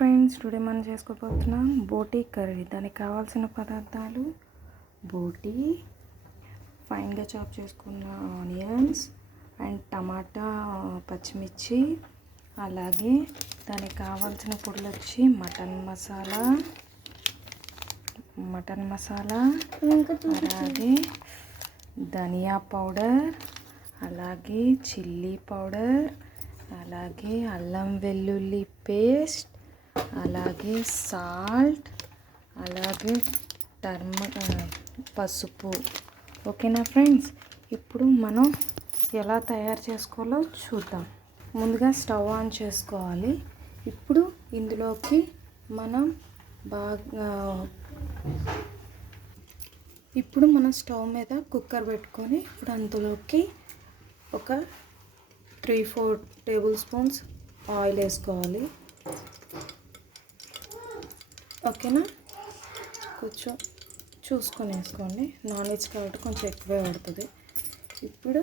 Friends, today మనం చేసుకోబోతున్నాం బోటీ curry. దానికి కావాల్సిన పదార్థాలు: బోటీ, ఫైన్గా చాప్ చేసుకున్న ఆనియన్స్ అండ్ టమాటా, పచ్చిమిర్చి, అలాగే దానికి కావాల్సిన పొడులు వచ్చి మటన్ మసాలా, అలాగే ధనియా పౌడర్, అలాగే చిల్లీ పౌడర్, అలాగే అల్లం వెల్లుల్లి పేస్ట్, అలాగే సాల్ట్, అలాగే పసుపు. ఓకేనా ఫ్రెండ్స్, ఇప్పుడు మనం ఎలా తయారు చేసుకోవాలో చూద్దాం. ముందుగా స్టవ్ ఆన్ చేసుకోవాలి. ఇప్పుడు ఇందులోకి మనం స్టవ్ మీద కుక్కర్ పెట్టుకొని ఇప్పుడు అందులోకి ఒక 3-4 టేబుల్ స్పూన్స్ ఆయిల్ వేసుకోవాలి. ఓకేనా, కొంచెం చూసుకొని వేసుకోండి. నాన్ వెజ్ కాబట్టి కొంచెం ఎక్కువే పడుతుంది. ఇప్పుడు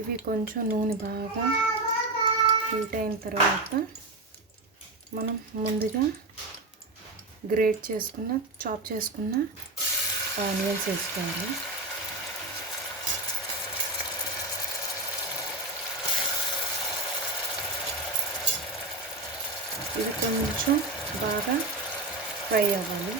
ఇవి కొంచెం నూనె బాగా హీట్ అయిన తర్వాత మనం ముందుగా చాప్ చేసుకున్న ఆనియన్స్ వేసుకోవాలి. ఇది కొంచెం బాగా ఫ్రై అవ్వాలి.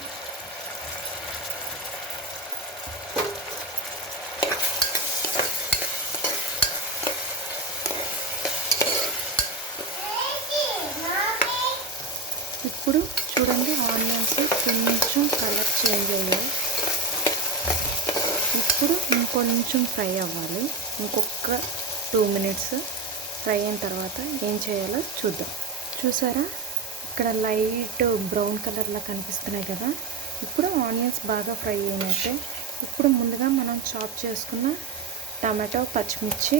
ఇప్పుడు చూడండి, ఆనియన్స్ కొంచెం కలర్ చేంజ్ అయ్యాయి. ఇప్పుడు ఇంకొంచెం ఫ్రై అవ్వాలి. ఇంకొక 2 మినిట్స్ ఫ్రై అయిన తర్వాత ఏం చేయాలో చూద్దాం. చూసారా, ఇక్కడ లైట్ బ్రౌన్ కలర్లా కనిపిస్తున్నాయి కదా. ఇప్పుడు ఆనియన్స్ బాగా ఫ్రై అయినట్టే. ఇప్పుడు ముందుగా మనం చాప్ చేసుకున్న టమాటో, పచ్చిమిర్చి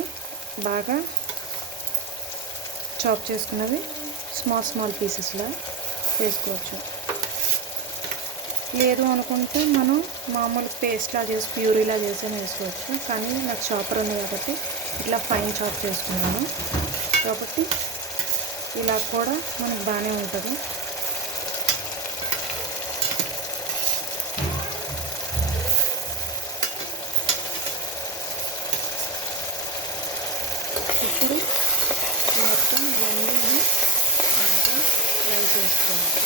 బాగా చాప్ చేసుకున్నవి స్మాల్ పీసెస్లా వేసుకోవచ్చు. లేదు అనుకుంటే మనం మామూలు పేస్ట్లా చేసి ప్యూరీలా చేసి వేసుకోవచ్చు. కానీ నాకు చాపర్ ఉంది కాబట్టి ఇట్లా ఫైన్ చాప్ చేసుకున్నాను కాబట్టి ఇలా కూడా మనకు బాగానే ఉంటుంది. ఇప్పుడు మొత్తం ఇవన్నీ బాగా ఫ్రై చేసుకోవాలి.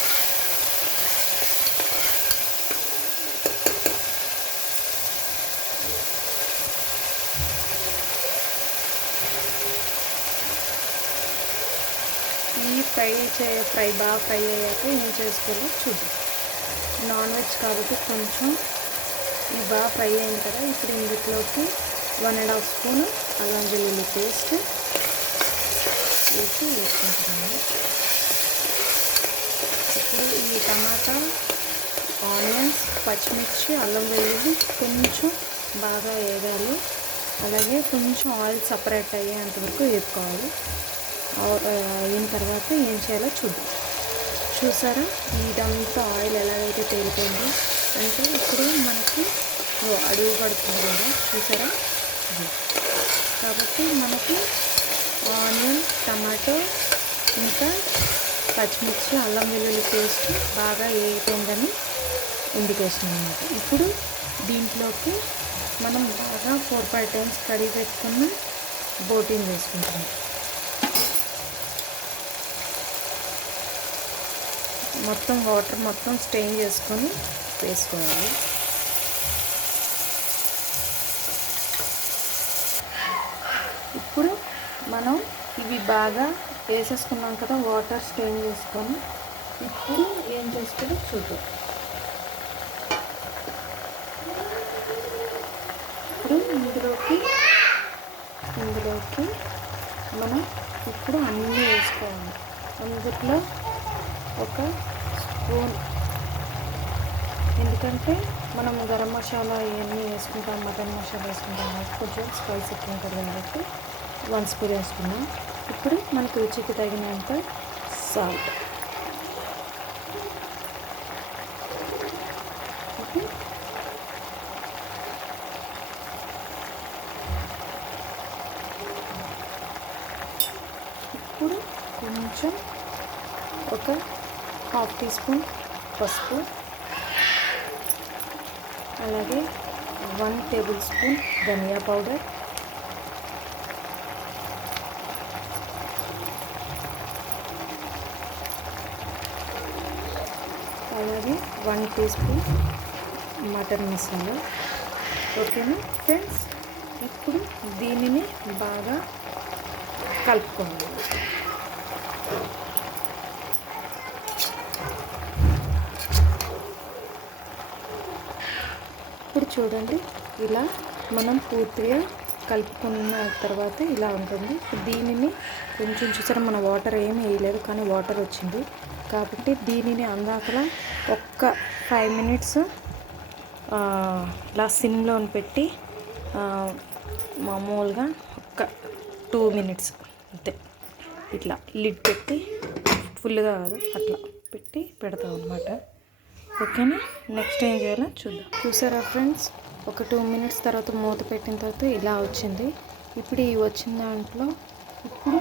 బాగా ఫ్రై అయ్యాక ఏం చేసుకోవాలో చూద్దాం. నాన్ వెజ్ కాబట్టి కొంచెం ఇది బాగా ఫ్రై అయింది కదా. ఇప్పుడు ఇందులోకి 1.5 స్పూన్ అల్లం వెల్లుల్లి పేస్ట్ వేసుకుంటున్నాను. ఇప్పుడు ఈ టమాటా, ఆనియన్స్, పచ్చిమిర్చి, అల్లం వెల్లుల్లి కొంచెం బాగా వేగాలి. అలాగే కొంచెం ఆయిల్ సపరేట్ అయ్యేంతవరకు వేపుకోవాలి. అయిన తర్వాత ఏం చేయాలో చూద్దాం. చూసారా, ఇదంతా ఆయిల్ ఎలాగైతే తేలిపోయిందో, అంటే ఇప్పుడు మనకి అడుగు పడుతుంది కదా. చూసారా, కాబట్టి మనకి ఆనియన్, టమాటో, ఇంకా పచ్చిమిర్చి, అల్లం వెల్లుల్లి పేస్ట్ బాగా వేగిపోయిందని ఇండికేషన్ అన్నమాట. ఇప్పుడు దీంట్లోకి మనం బాగా 4-5 టైమ్స్ కడిగి పెట్టుకున్న బోటీని వేసుకుంటాం. మొత్తం వాటర్ మొత్తం స్ట్రెయిన్ చేసుకొని వేసుకోవాలి. ఇప్పుడు మనం ఇవి బాగా వేసేసుకున్నాం కదా, వాటర్ స్ట్రెయిన్ చేసుకొని. ఇప్పుడు ఏం చేస్తాడో చూద్దాం. ఇప్పుడు ఇందులోకి మనం ఇప్పుడు అన్నీ వేసుకోవాలి. అందులో ఒక స్పూన్, ఎందుకంటే మనం గరం మసాలా ఇవన్నీ వేసుకుంటాం, మటన్ మసాలా వేసుకుంటాం కాబట్టి కొంచెం స్పైస్ ఎక్కువ ఉంటుంది కాబట్టి 1 స్పూన్ వేసుకున్నాం. ఇప్పుడు మనకు రుచికి తగినంత సాల్ట్. ఓకే, ఇప్పుడు కొంచెం ఒక హాఫ్ టీ స్పూన్ పసుపు, అలాగే 1 టేబుల్ స్పూన్ ధనియా పౌడర్, అలాగే 1 టీ స్పూన్ మటన్ మసాలా. ఓకేనా ఫ్రెండ్స్, ఇప్పుడు దీనిని బాగా కలుపుకోవాలి. ఇప్పుడు చూడండి, ఇలా మనం పూర్తిగా కలుపుకున్న తర్వాత ఇలా ఉంటుంది. దీనిని కొంచెం చూసారా, మన వాటర్ ఏమీ వేయలేదు కానీ వాటర్ వచ్చింది కాబట్టి దీనిని అందాకలా ఒక్క 5 మినిట్స్ ఇలా సిమ్లో పెట్టి మామూలుగా ఒక 2 మినిట్స్ అంతే ఇట్లా లిడ్ పెట్టి, ఫుల్గా కాదు అట్లా పెట్టి పెడతాం అన్నమాట. ఓకేనా, నెక్స్ట్ ఏం చేయాలో చూద్దాం. చూసారా ఫ్రెండ్స్, ఒక 2 మినిట్స్ తర్వాత మూత పెట్టిన తర్వాత ఇలా వచ్చింది. ఇప్పుడు ఈ వచ్చిన దాంట్లో ఇప్పుడు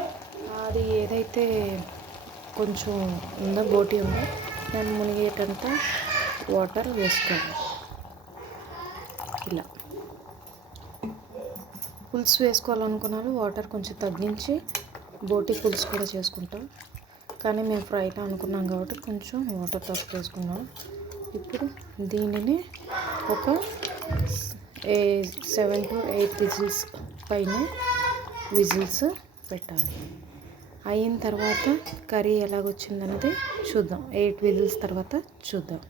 అది ఏదైతే కొంచెం ఉందో బోటి ఉందో దాన్ని మునిగేటంత వాటర్ వేసుకోవాలి. ఇలా పులుసు వేసుకోవాలనుకున్నారు వాటర్ కొంచెం తగ్గించి బోటి పులుసు కూడా చేసుకుంటాం, కానీ మేము ఫ్రైలో అనుకున్నాం కాబట్టి కొంచెం వాటర్ తక్కువ వేసుకున్నాం. ఇప్పుడు దీనిని ఒక 7 to 8 విజిల్స్ పైన విజిల్స్ పెట్టాలి. అయిన తర్వాత కర్రీ ఎలాగొచ్చిందన్నది చూద్దాం. 8 విజిల్స్ తర్వాత చూద్దాం.